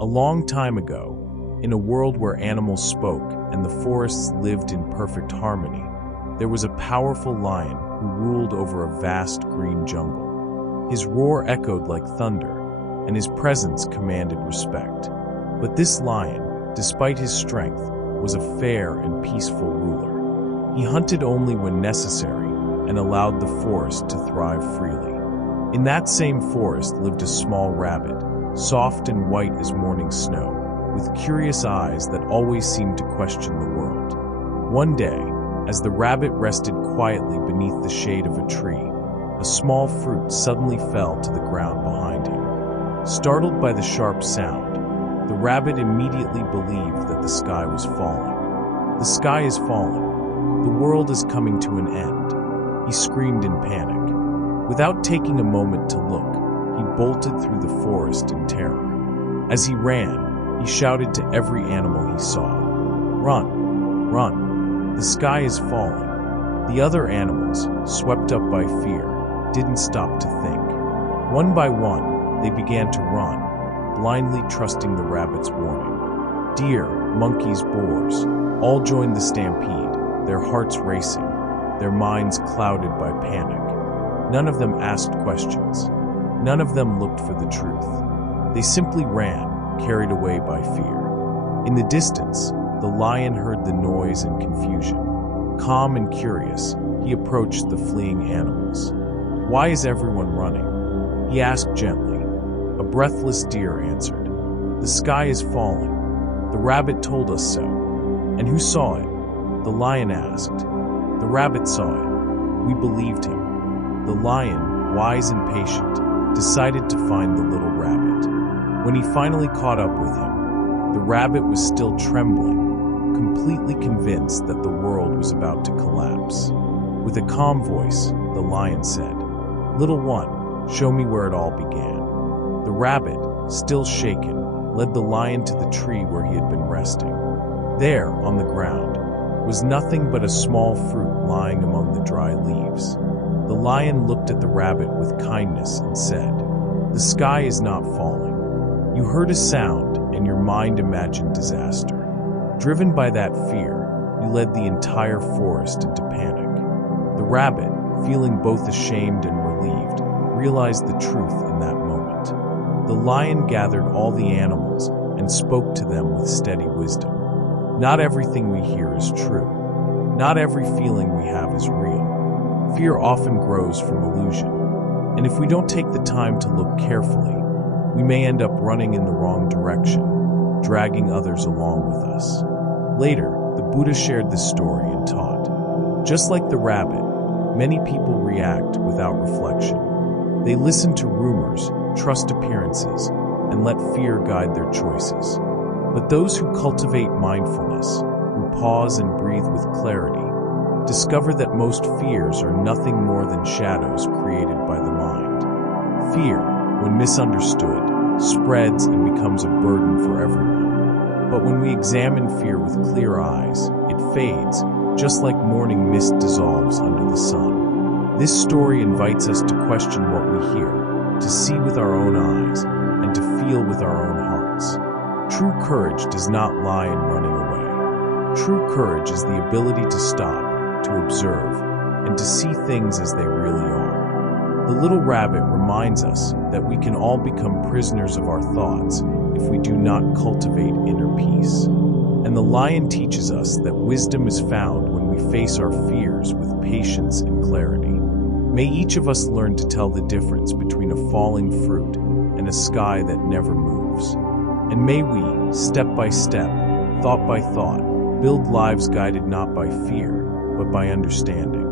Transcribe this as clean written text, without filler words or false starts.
A long time ago, in a world where animals spoke and the forests lived in perfect harmony, there was a powerful lion who ruled over a vast green jungle. His roar echoed like thunder, and his presence commanded respect. But this lion, despite his strength, was a fair and peaceful ruler. He hunted only when necessary and allowed the forest to thrive freely. In that same forest lived a small rabbit, soft and white as morning snow, with curious eyes that always seemed to question the world. One day, as the rabbit rested quietly beneath the shade of a tree, a small fruit suddenly fell to the ground behind him. Startled by the sharp sound, the rabbit immediately believed that the sky was falling. "The sky is falling. The world is coming to an end," he screamed in panic. Without taking a moment to look, he bolted through the forest in terror. As he ran, he shouted to every animal he saw, "Run! Run! The sky is falling." The other animals, swept up by fear, didn't stop to think. One by one, they began to run, blindly trusting the rabbit's warning. Deer, monkeys, boars, all joined the stampede, their hearts racing, their minds clouded by panic. None of them asked questions. None of them looked for the truth. They simply ran, carried away by fear. In the distance, the lion heard the noise and confusion. Calm and curious, he approached the fleeing animals. "Why is everyone running?" he asked gently. A breathless deer answered, "The sky is falling. The rabbit told us so." "And who saw it?" the lion asked. "The rabbit saw it. We believed him." The lion, wise and patient, decided to find the little rabbit. When he finally caught up with him, the rabbit was still trembling, completely convinced that the world was about to collapse. With a calm voice, the lion said, "Little one, show me where it all began." The rabbit, still shaken, led the lion to the tree where he had been resting. There, on the ground, was nothing but a small fruit lying among the dry leaves. The lion looked at the rabbit with kindness and said, "The sky is not falling. You heard a sound and your mind imagined disaster. Driven by that fear, you led the entire forest into panic." The rabbit, feeling both ashamed and relieved, realized the truth in that moment. The lion gathered all the animals and spoke to them with steady wisdom. Not everything we hear is true. Not every feeling we have is real. Fear often grows from illusion, and if we don't take the time to look carefully, we may end up running in the wrong direction, dragging others along with us. Later, the Buddha shared this story and taught, just like the rabbit, many people react without reflection. They listen to rumors, trust appearances, and let fear guide their choices. But those who cultivate mindfulness, who pause and breathe with clarity, discover that most fears are nothing more than shadows created by the mind. Fear, when misunderstood, spreads and becomes a burden for everyone. But when we examine fear with clear eyes, it fades, just like morning mist dissolves under the sun. This story invites us to question what we hear, to see with our own eyes, and to feel with our own hearts. True courage does not lie in running away. True courage is the ability to stop, to observe, and to see things as they really are. The little rabbit reminds us that we can all become prisoners of our thoughts if we do not cultivate inner peace. And the lion teaches us that wisdom is found when we face our fears with patience and clarity. May each of us learn to tell the difference between a falling fruit and a sky that never moves. And may we, step by step, thought by thought, build lives guided not by fear, but by understanding.